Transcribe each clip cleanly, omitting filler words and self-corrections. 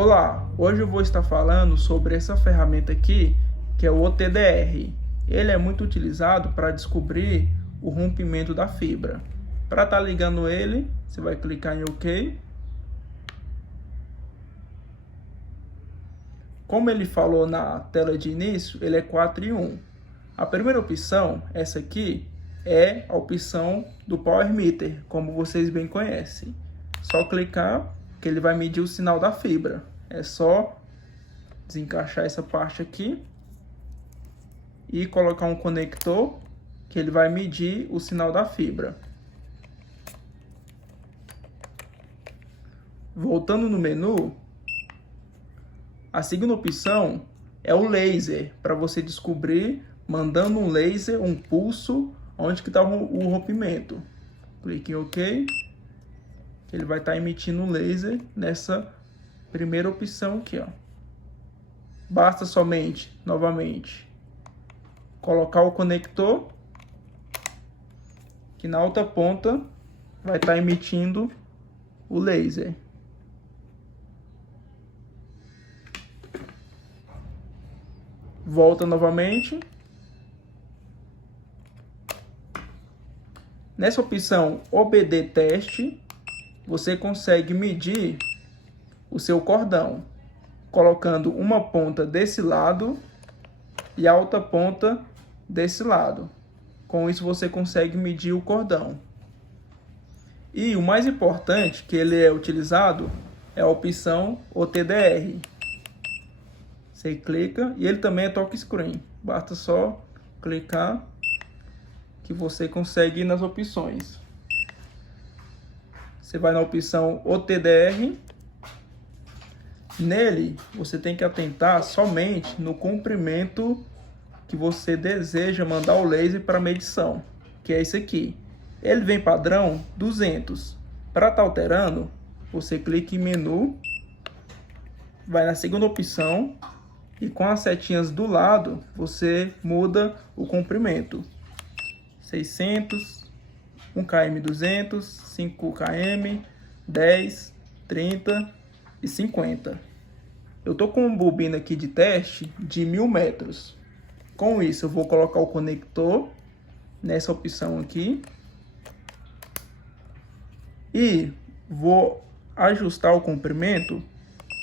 Olá, hoje eu vou estar falando sobre essa ferramenta aqui, que é o OTDR. Ele é muito utilizado para descobrir o rompimento da fibra. Para estar ligando ele, você vai clicar em OK. Como ele falou na tela de início, ele é 4 em 1. A primeira opção, essa aqui, é a opção do Power Meter, como vocês bem conhecem. Só clicar que ele vai medir o sinal da fibra. É só desencaixar essa parte aqui e colocar um conector que ele vai medir o sinal da fibra. Voltando no menu, a segunda opção é o laser, para você descobrir, mandando um laser, um pulso, onde que está o rompimento. Clique em OK, ele vai estar emitindo um laser nessa primeira opção aqui, ó. Basta somente, novamente, colocar o conector, que na outra ponta vai estar emitindo o laser. Volta novamente. Nessa opção OBD teste, você consegue medir o seu cordão, colocando uma ponta desse lado e a outra ponta desse lado. Com isso você consegue medir o cordão. E o mais importante que ele é utilizado é a opção OTDR. Você clica e ele também é touchscreen. Basta só clicar que você consegue ir nas opções. Você vai na opção OTDR. Nele você tem que atentar somente no comprimento que você deseja mandar o laser para medição, que é esse aqui. Ele vem padrão 200. Para estar alterando, você clica em menu, vai na segunda opção e com as setinhas do lado você muda o comprimento. 600, 1 km 200, 5 km, 10, 30 e 50. Eu tô com uma bobina aqui de teste de 1000 metros. Com isso eu vou colocar o conector nessa opção aqui e vou ajustar o comprimento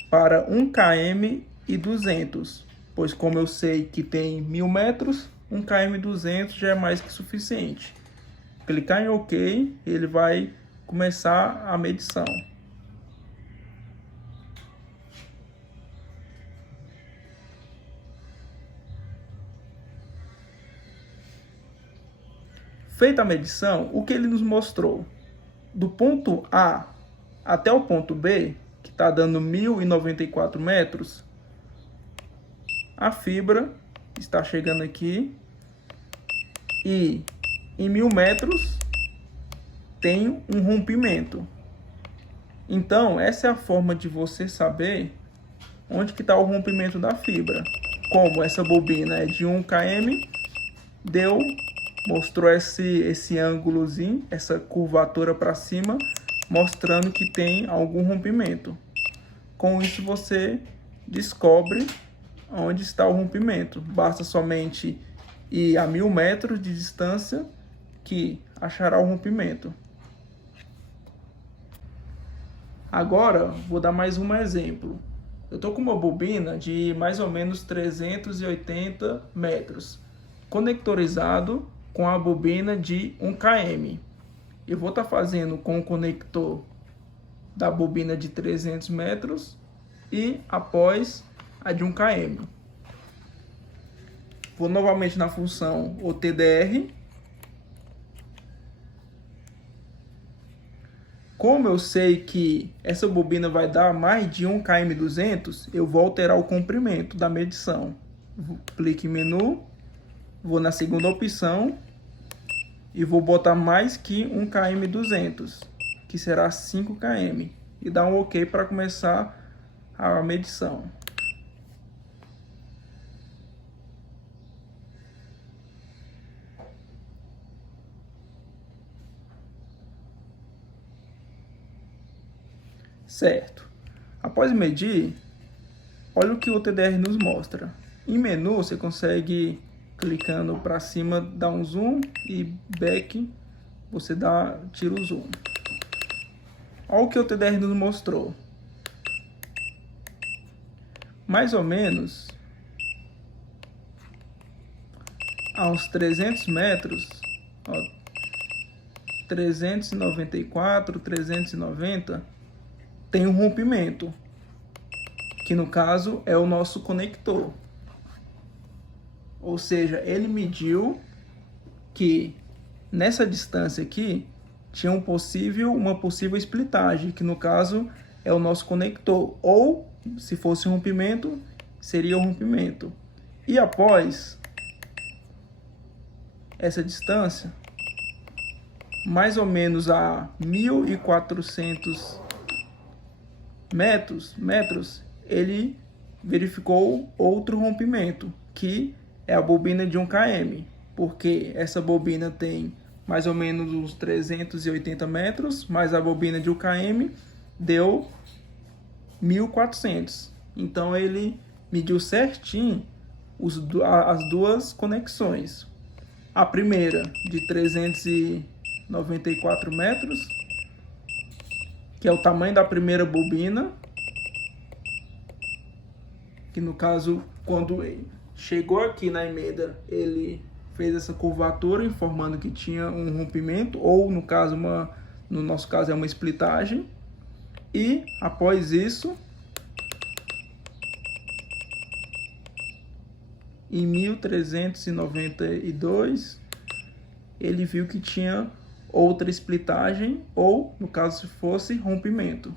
para 1 km e 200, pois como eu sei que tem 1000 metros, 1 km e 200 já é mais que suficiente. Clicar em OK, ele vai começar a medição. Feita a medição, o que ele nos mostrou? Do ponto A até o ponto B, que está dando 1094 metros, a fibra está chegando aqui e em 1000 metros tem um rompimento. Então, essa é a forma de você saber onde que está o rompimento da fibra. Como essa bobina é de 1 km, mostrou esse ângulozinho, essa curvatura para cima, mostrando que tem algum rompimento. Com isso você descobre onde está o rompimento. Basta somente ir a 1000 metros de distância que achará o rompimento. Agora vou dar mais um exemplo. Eu estou com uma bobina de mais ou menos 380 metros, conectorizado com a bobina de 1 km. Eu vou estar fazendo com o conector da bobina de 300 metros e após a de 1 km. Vou novamente na função OTDR. Como eu sei que essa bobina vai dar mais de 1 km 200, eu vou alterar o comprimento da medição. Clique em menu, vou na segunda opção e vou botar mais que 1 km 200, que será 5 km, e dar um OK para começar a medição. Certo. Após medir, olha o que o TDR nos mostra. Em menu, você consegue, clicando para cima, dar um zoom e back, você tira o zoom. Olha o que o TDR nos mostrou. Mais ou menos, a uns 300 metros, ó, 394, 390, tem um rompimento, que no caso é o nosso conector. Ou seja, ele mediu que nessa distância aqui tinha uma possível splitagem, que no caso é o nosso conector. Ou, se fosse rompimento, seria o rompimento. E após essa distância, mais ou menos a 1.400 metros, ele verificou outro rompimento, que é a bobina de 1 km, porque essa bobina tem mais ou menos uns 380 metros, mas a bobina de 1 km deu 1.400. Então ele mediu certinho as duas conexões. A primeira de 394 metros, que é o tamanho da primeira bobina, que no caso, quando chegou aqui na emenda, ele fez essa curvatura informando que tinha um rompimento, ou no nosso caso é uma splitagem. E após isso, em 1392, ele viu que tinha outra splitagem, ou no caso se fosse rompimento.